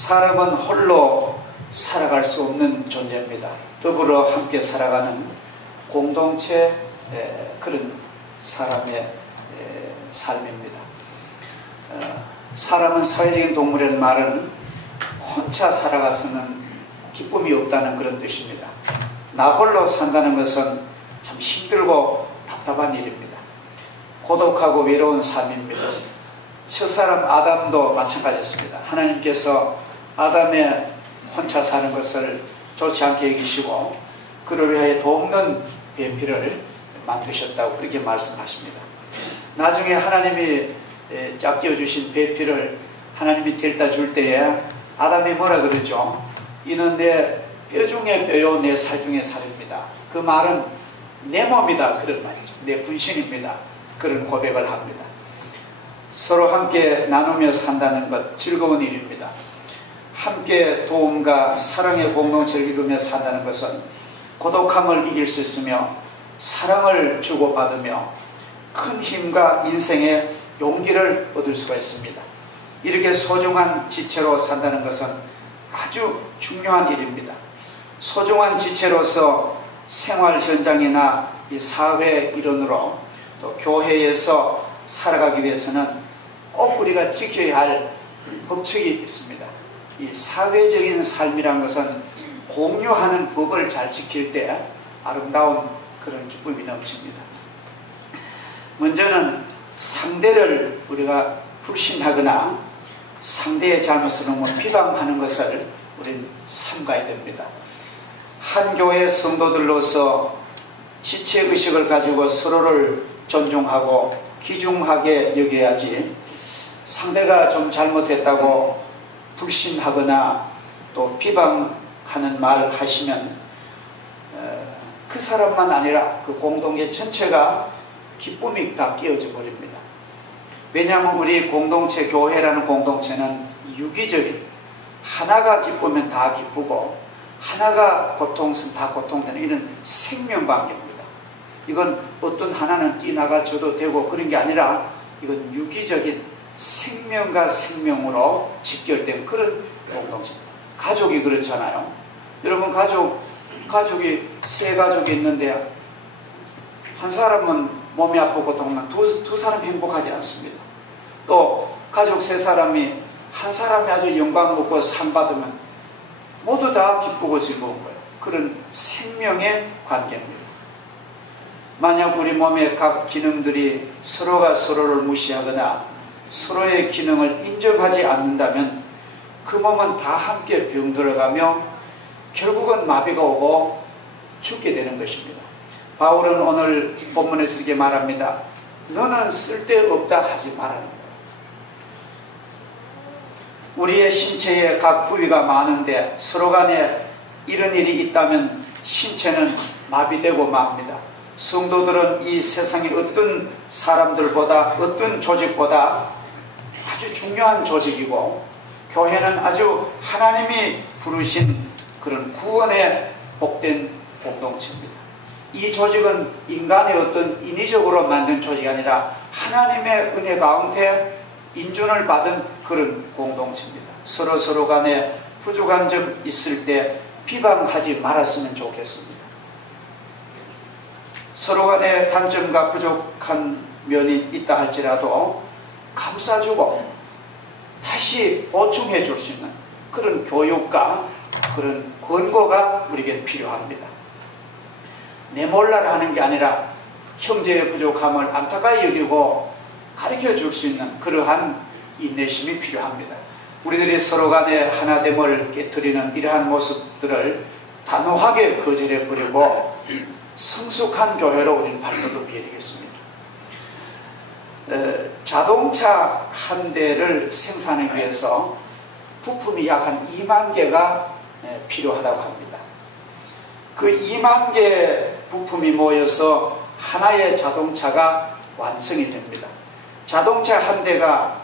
사람은 홀로 살아갈 수 없는 존재입니다. 더불어 함께 살아가는 공동체, 그런 사람의 삶입니다. 사람은 사회적인 동물이라는 말은 혼자 살아가서는 기쁨이 없다는 그런 뜻입니다. 나 홀로 산다는 것은 참 힘들고 답답한 일입니다. 고독하고 외로운 삶입니다. 첫사람 아담도 마찬가지였습니다. 하나님께서 아담의 혼자 사는 것을 좋지 않게 여기시고 그를 위하여 돕는 배필을 만드셨다고 그렇게 말씀하십니다. 나중에 하나님이 짝지어 주신 배필을 하나님이 데려다 줄 때에 아담이 뭐라 그러죠? 이는 내 뼈 중에 뼈요 내 살 중에 살입니다. 그 말은 내 몸이다 그런 말이죠. 내 분신입니다. 그런 고백을 합니다. 서로 함께 나누며 산다는 것 즐거운 일입니다. 함께 도움과 사랑의 공동체를 이루며 산다는 것은 고독함을 이길 수 있으며 사랑을 주고받으며 큰 힘과 인생의 용기를 얻을 수가 있습니다. 이렇게 소중한 지체로 산다는 것은 아주 중요한 일입니다. 소중한 지체로서 생활 현장이나 이 사회 일원으로 또 교회에서 살아가기 위해서는 꼭 우리가 지켜야 할 법칙이 있습니다. 이 사회적인 삶이란 것은 공유하는 법을 잘 지킬 때 아름다운 그런 기쁨이 넘칩니다. 먼저는 상대를 우리가 불신하거나 상대의 잘못을 비방하는 것을 우리는 삼가야 됩니다. 한 교회 성도들로서 지체의식을 가지고 서로를 존중하고 귀중하게 여겨야지 상대가 좀 잘못했다고 불신하거나 또 비방하는 말을 하시면 그 사람만 아니라 그 공동체 전체가 기쁨이 다 깨어져 버립니다. 왜냐하면 우리 공동체, 교회라는 공동체는 유기적인, 하나가 기쁘면 다 기쁘고 하나가 고통스면 다 고통되는 이런 생명관계입니다. 이건 어떤 하나는 뛰나가줘도 되고 그런 게 아니라 이건 유기적인 생명과 생명으로 직결된 그런 공동체입니다. 가족이 그렇잖아요. 여러분 가족이 세 가족이 있는데 한 사람은 몸이 아프고 고통만 두 사람이 행복하지 않습니다. 또 가족 세 사람이 한 사람이 아주 영광 먹고 상 받으면 모두 다 기쁘고 즐거운 거예요. 그런 생명의 관계입니다. 만약 우리 몸의 각 기능들이 서로가 서로를 무시하거나 서로의 기능을 인정하지 않는다면 그 몸은 다 함께 병들어가며 결국은 마비가 오고 죽게 되는 것입니다. 바울은 오늘 본문에서 이렇게 말합니다. 너는 쓸데없다 하지 말라는 거예요. 우리의 신체에 각 부위가 많은데 서로 간에 이런 일이 있다면 신체는 마비되고 맙니다. 성도들은 이 세상의 어떤 사람들보다 어떤 조직보다 아주 중요한 조직이고 교회는 아주 하나님이 부르신 그런 구원의 복된 공동체입니다. 이 조직은 인간의 어떤 인위적으로 만든 조직이 아니라 하나님의 은혜 가운데 인준을 받은 그런 공동체입니다. 서로 간에 부족한 점 있을 때 비방하지 말았으면 좋겠습니다. 서로 간에 단점과 부족한 면이 있다 할지라도 감싸주고 다시 보충해 줄 수 있는 그런 교육과 그런 권고가 우리에게 필요합니다. 내 몰라라 하는 게 아니라 형제의 부족함을 안타까이 여기고 가르쳐 줄 수 있는 그러한 인내심이 필요합니다. 우리들이 서로 간에 하나됨을 깨뜨리는 이러한 모습들을 단호하게 거절해 버리고 성숙한 교회로 우리는 발돋워 해야 되겠습니다. 자동차 한 대를 생산하기 위해서 부품이 약 한 2만 개가 필요하다고 합니다. 그 2만 개 부품이 모여서 하나의 자동차가 완성이 됩니다. 자동차 한 대가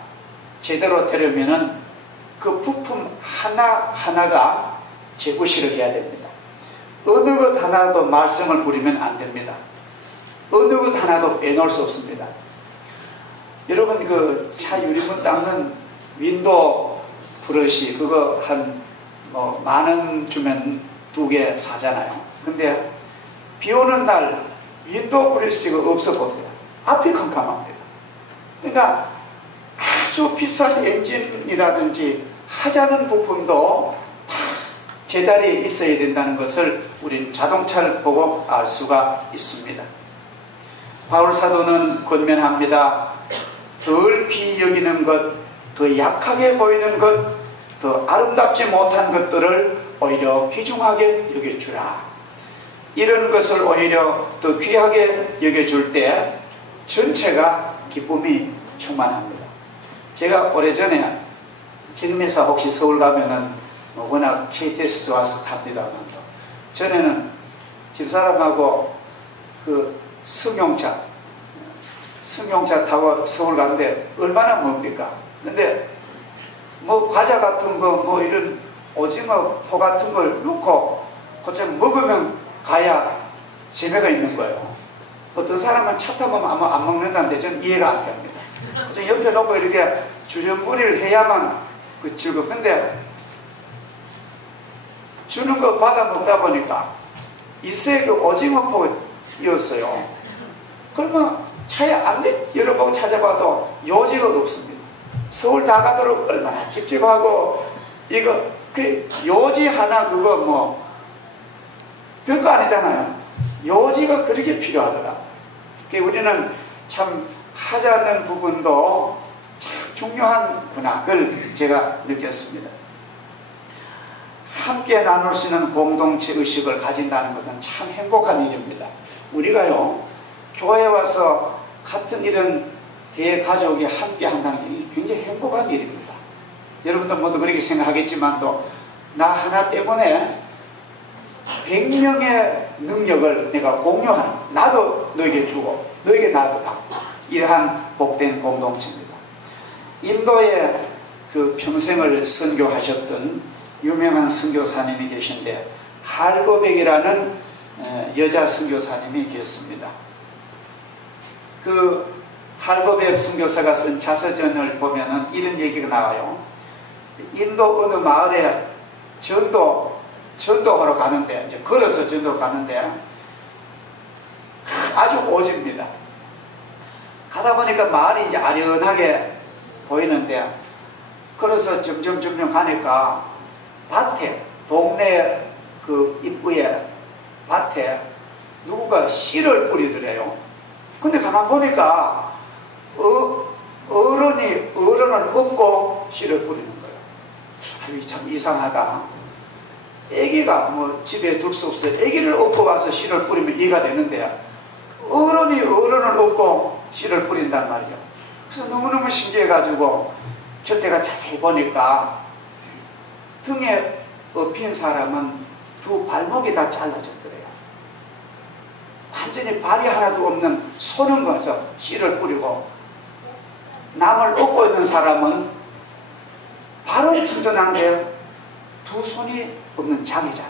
제대로 되려면은 그 부품 하나하나가 재구시를 해야 됩니다. 어느 것 하나도 말썽을 부리면 안 됩니다. 어느 것 하나도 빼놓을 수 없습니다. 여러분 그 차 유리문 닦는 윈도우 브러쉬 그거 한 만원 주면 2개 사잖아요. 근데 비 오는 날 윈도우 브러쉬가 없어 보세요. 앞이 캄캄합니다. 그러니까 아주 비싼 엔진이라든지 하자는 부품도 다 제자리에 있어야 된다는 것을 우린 자동차를 보고 알 수가 있습니다. 바울 사도는 권면합니다. 덜 비 여기는 것, 더 약하게 보이는 것, 더 아름답지 못한 것들을 오히려 귀중하게 여겨주라. 이런 것을 오히려 더 귀하게 여겨줄 때 전체가 기쁨이 충만합니다. 제가 오래전에 지금에서 혹시 서울 가면은 워낙 KTX 좋아서 탑니다만 전에는 집사람하고 그 승용차 타고 서울 가는데 얼마나 멉니까? 근데 뭐 과자 같은 거 뭐 이런 오징어 포 같은 걸 넣고 그냥 먹으면 가야 재미가 있는 거예요. 어떤 사람은 차 타면 아마 안 먹는다는데 저는 이해가 안 됩니다. 그냥 옆에 놓고 이렇게 주전부리를 해야만 그 즐겁고, 근데 주는 거 받아 먹다 보니까 이새 그 오징어 포였어요. 그러면 차에 안 돼. 열어보고 찾아봐도 요지가 없습니다. 서울 다 가도록 얼마나 찝찝하고, 이거 그 요지 하나 그거 뭐 별거 아니잖아요. 요지가 그렇게 필요하더라. 우리는 참 하자는 부분도 참 중요한구나, 그걸 제가 느꼈습니다. 함께 나눌 수 있는 공동체 의식을 가진다는 것은 참 행복한 일입니다. 우리가요, 교회에 와서 같은 이런 대가족이 함께 한다는 게 굉장히 행복한 일입니다. 여러분들 모두 그렇게 생각하겠지만도 나 하나 때문에 100명의 능력을 내가 공유하는, 나도 너에게 주고 너에게 나도 받고, 이러한 복된 공동체입니다. 인도에 그 평생을 선교하셨던 유명한 선교사님이 계신데, 할거백이라는 여자 선교사님이 계셨습니다. 그 할거백 선교사가 쓴 자서전을 보면은 이런 얘기가 나와요. 인도 어느 마을에 전도하러 가는데, 이제 걸어서 전도 가는데 아주 오집니다. 가다 보니까 마을이 이제 아련하게 보이는데, 걸어서 점점 가니까 밭에, 동네 그 입구에 밭에 누구가 씨를 뿌리더래요. 근데 가만 보니까 어른을 업고 씨를 뿌리는 거예요. 아유, 참 이상하다. 애기가 뭐 집에 둘 수 없어요. 애기를 업고 와서 씨를 뿌리면 이해가 되는데, 어른을 업고 씨를 뿌린단 말이죠. 그래서 너무너무 신기해가지고 저때가 자세히 보니까 등에 업힌 사람은 두 발목이 다 잘라졌더래요. 완전히 발이 하나도 없는 손은 거서 씨를 뿌리고, 남을 업고 있는 사람은 발은 튼튼한데 두 손이 없는 장애자.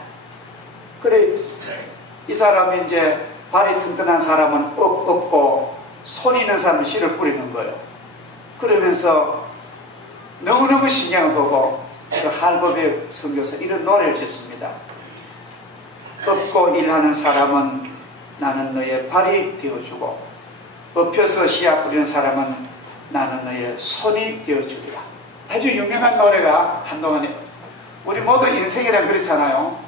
그래, 이 사람이 이제 발이 튼튼한 사람은 업고 손이 있는 사람은 씨를 뿌리는 거예요. 그러면서 너무너무 신기한 거고, 그 할거백 선교사 이런 노래를 짓습니다. 업고 일하는 사람은 나는 너의 발이 되어주고, 업혀서 씨앗 뿌리는 사람은 나는 너의 손이 되어주리라. 아주 유명한 노래가 한동안에, 우리 모두 인생이란 그렇잖아요.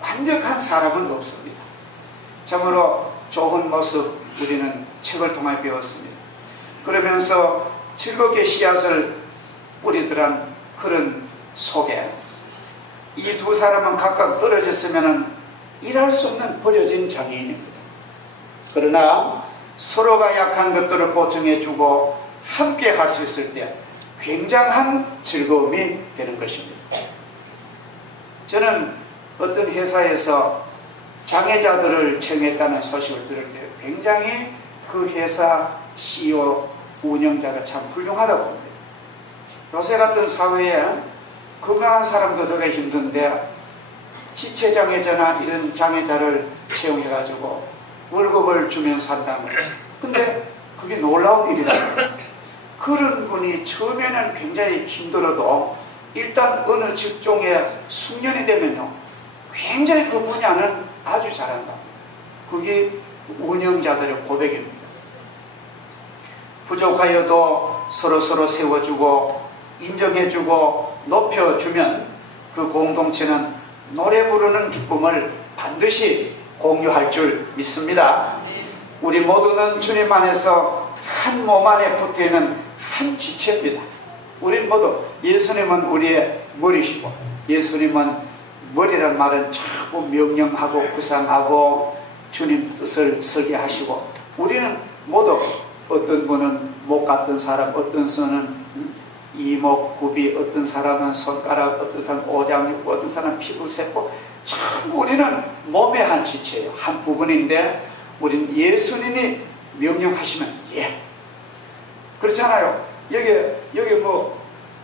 완벽한 사람은 없습니다. 참으로 좋은 모습 우리는 책을 통해 배웠습니다. 그러면서 즐겁게 씨앗을 뿌리더란 그런 속에 이 두 사람은 각각 떨어졌으면 일할 수 없는 버려진 장애인입니다. 그러나 서로가 약한 것들을 보충해주고 함께 할 수 있을 때 굉장한 즐거움이 되는 것입니다. 저는 어떤 회사에서 장애자들을 채용했다는 소식을 들을 때 굉장히 그 회사 CEO 운영자가 참 훌륭하다고 봅니다. 요새 같은 사회에 건강한 사람도 되게 힘든데 지체장애자나 이런 장애자를 채용해가지고 월급을 주면서 한다는 거예요. 근데 그게 놀라운 일이라는 거예요. 그런 분이 처음에는 굉장히 힘들어도 일단 어느 직종에 숙련이 되면요, 굉장히 그 분야는 아주 잘한다. 그게 운영자들의 고백입니다. 부족하여도 서로서로 세워주고 인정해주고 높여주면 그 공동체는 노래 부르는 기쁨을 반드시 공유할 줄 믿습니다. 우리 모두는 주님 안에서 한 몸 안에 붙어있는 한 지체입니다. 우리 모두, 예수님은 우리의 머리시고, 예수님은 머리란 말은 자꾸 명령하고 구상하고 주님 뜻을 서게 하시고, 우리는 모두 어떤 분은 목 같은 사람, 어떤 분은 이목구비, 어떤 사람은 손가락, 어떤 사람은 오장육부, 어떤 사람은 피부세포, 참 우리는 몸의 한 지체예요. 한 부분인데 우리는 예수님이 명령하시면 예. 그렇잖아요. 여기 뭐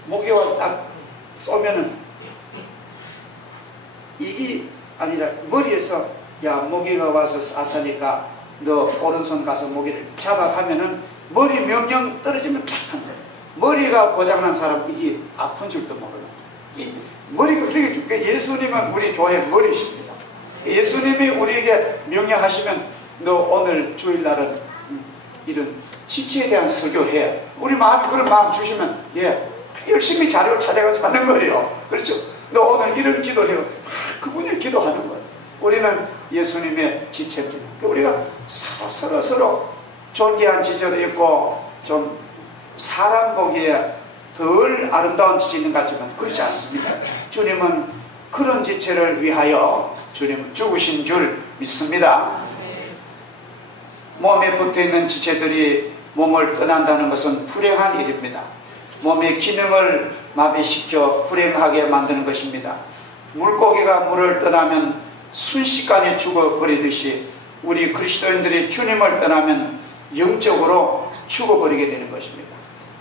모기와 딱 쏘면은 이게 아니라 머리에서 야, 모기가 와서 쌌으니까 너 오른손 가서 모기를 잡아가면은 머리 명령 떨어지면 탁 하는 거예요. 머리가 고장난 사람 이게 아픈 줄도 모르는. 이 머리가 그렇게 죽게, 예수님은 우리 교회 머리십니다. 예수님이 우리에게 명령하시면 너 오늘 주일날은 이런 지체에 대한 설교해. 우리 마음이 그런 마음 주시면 예, 열심히 자료를 찾아가서 하는 거예요. 그렇죠? 너 오늘 이런 기도해요. 그분이 기도하는 거예요. 우리는 예수님의 지체입니다. 우리가 서로 존귀한 지체도 있고 좀 사람 보기에 덜 아름다운 지체 있는 것 같지만 그렇지 않습니다. 주님은 그런 지체를 위하여 주님은 죽으신 줄 믿습니다. 몸에 붙어있는 지체들이 몸을 떠난다는 것은 불행한 일입니다. 몸의 기능을 마비시켜 불행하게 만드는 것입니다. 물고기가 물을 떠나면 순식간에 죽어버리듯이 우리 그리스도인들이 주님을 떠나면 영적으로 죽어버리게 되는 것입니다.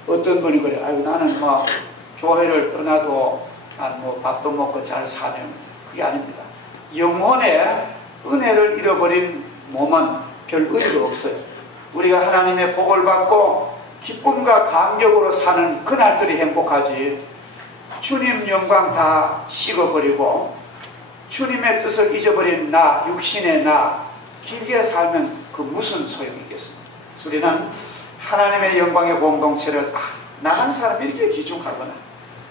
어떤 분이 그래요. 아유, 나는 뭐 교회를 떠나도 난 뭐 밥도 먹고 잘 사는, 그게 아닙니다. 영혼의 은혜를 잃어버린 몸은 별 의미가 없어요. 우리가 하나님의 복을 받고 기쁨과 감격으로 사는 그날들이 행복하지, 주님 영광 다 식어버리고 주님의 뜻을 잊어버린 나, 육신의 나 길게 살면 그 무슨 소용이 있겠습니까? 우리는 하나님의 영광의 공동체를 나 한 사람이 이렇게 귀중하구나,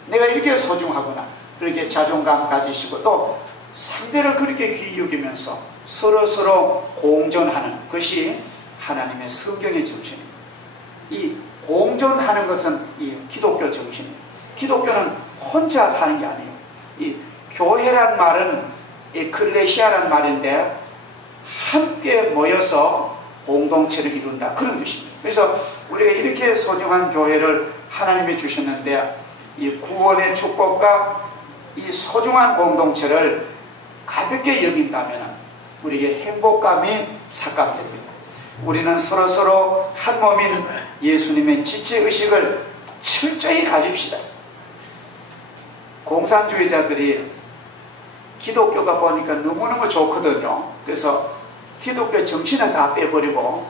내가 이렇게 소중하구나, 그렇게 자존감 가지시고 또 상대를 그렇게 귀히 여기면서 서로 공존하는 것이 하나님의 성경의 정신입니다. 이 공존하는 것은 이 기독교 정신입니다. 기독교는 혼자 사는 게 아니에요. 이 교회란 말은 에클레시아란 말인데 함께 모여서 공동체를 이룬다, 그런 뜻입니다. 그래서 우리가 이렇게 소중한 교회를 하나님이 주셨는데 이 구원의 축복과 이 소중한 공동체를 가볍게 여긴다면 우리에게 행복감이 삭감됩니다. 우리는 서로 한 몸인 예수님의 지체의식을 철저히 가집시다. 공산주의자들이 기독교가 보니까 너무너무 좋거든요. 그래서 기독교 정신은 다 빼버리고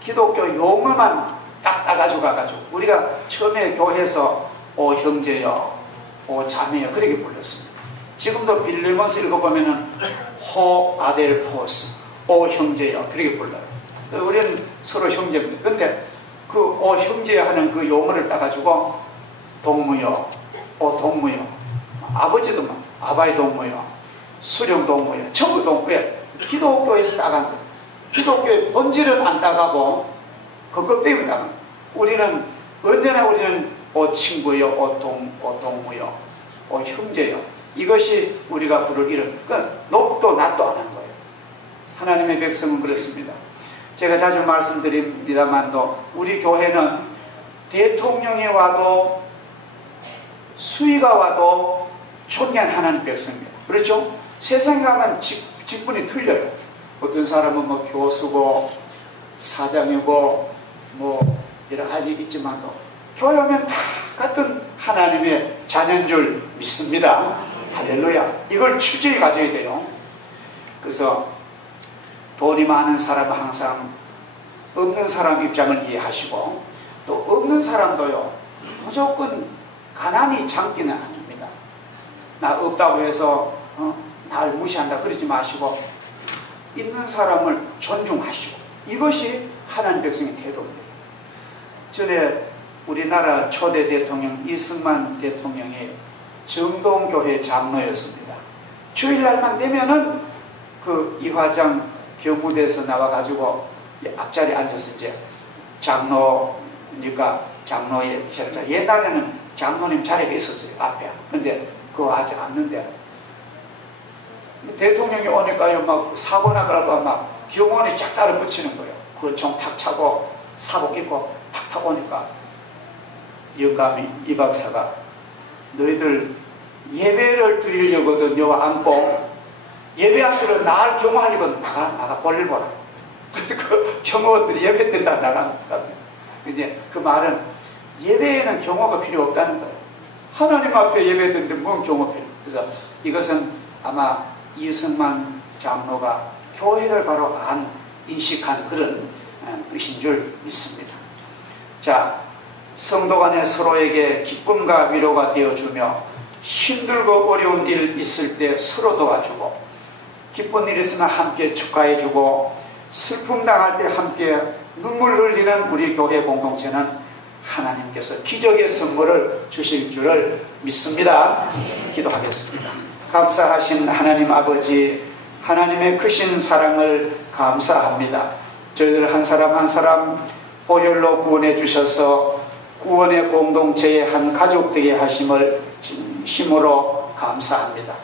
기독교 용어만 딱 따가지고 가가지고, 우리가 처음에 교회에서 오 형제여, 오 자매여 그렇게 불렀습니다. 지금도 빌레몬스 읽어보면은 호 아델포스, 오 형제여 그렇게 불러요. 우리는 서로 형제입니다. 근데 그 오 형제여 하는 그 용어를 따가지고 동무여, 오 동무여, 아버지도 막 아바이 동무여, 수령 동무여, 전부 동무여, 기독교에서 따간 거예요. 기독교의 본질은 안 따가고 그것 때문에 따간 거예요. 우리는 언제나 오 친구여, 오 동무여, 오 형제여, 이것이 우리가 부를 이름. 그러니까 높도 낮도 안 하는 거예요. 하나님의 백성은 그렇습니다. 제가 자주 말씀드립니다만도 우리 교회는 대통령이 와도 수위가 와도 존귀한 하나님 백성입니다. 그렇죠? 세상에 가면 직분이 틀려요. 어떤 사람은 뭐 교수고 사장이고 뭐 여러 가지 있지만도 교회 오면 다 같은 하나님의 자녀인 줄 믿습니다. 할렐루야. 이걸 철저히 가져야 돼요. 그래서 돈이 많은 사람은 항상 없는 사람 입장을 이해하시고 또 없는 사람도요 무조건 가난이 장기는 아닙니다. 나 없다고 해서 날 무시한다 그러지 마시고 있는 사람을 존중하시고, 이것이 하나님 백성의 태도입니다. 전에 우리나라 초대 대통령 이승만 대통령이 정동교회 장로였습니다. 주일날만 되면은 그 이화장 교무대에서 나와가지고 앞자리에 앉아서 이제 장로니까 장로의 절차. 옛날에는 장로님 자리가 있었어요, 앞에. 근데 그거 아직 없는데 대통령이 오니까요, 막 사고 나갈까 막 경호원이 쫙 따라 붙이는 거예요. 그 총 탁 차고 사복 입고 탁 오니까 영감이 이 박사가 너희들 예배를 드리려거든 여기 앉고 예배 안 들어 날 경호하려고 나가 볼일 보라. 그래서 그 경호원들이 예배 드리다 나간다. 이제 그 말은 예배에는 경호가 필요 없다는 거예요. 하나님 앞에 예배 드리는데 뭔 경호 필요? 그래서 이것은 아마 이승만 장로가 교회를 바로 인식한 그런 뜻인 줄 믿습니다. 자, 성도 간에 서로에게 기쁨과 위로가 되어주며 힘들고 어려운 일 있을 때 서로 도와주고, 기쁜 일 있으면 함께 축하해주고, 슬픔 당할 때 함께 눈물 흘리는 우리 교회 공동체는 하나님께서 기적의 선물을 주실 줄을 믿습니다. 기도하겠습니다. 감사하신 하나님 아버지, 하나님의 크신 사랑을 감사합니다. 저희들 한 사람 한 사람 보혈로 구원해 주셔서 구원의 공동체의 한 가족 되게 하심을 진심으로 감사합니다.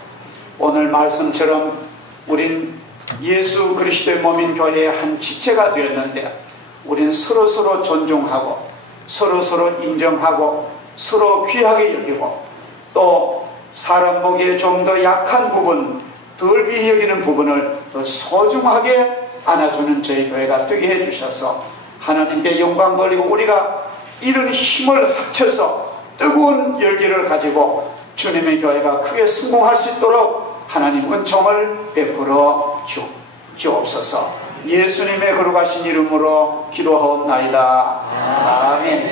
오늘 말씀처럼 우린 예수 그리스도의 몸인 교회의 한 지체가 되었는데, 우린 서로서로 존중하고 서로서로 인정하고 서로 귀하게 여기고, 또 사람 보기에 좀 더 약한 부분, 덜 귀히 여기는 부분을 더 소중하게 안아주는 저희 교회가 되게 해주셔서 하나님께 영광 돌리고, 우리가 이런 힘을 합쳐서 뜨거운 열기를 가지고 주님의 교회가 크게 성공할 수 있도록 하나님 은총을 베풀어 주옵소서. 예수님의 거룩하신 이름으로 기도하옵나이다. 아멘.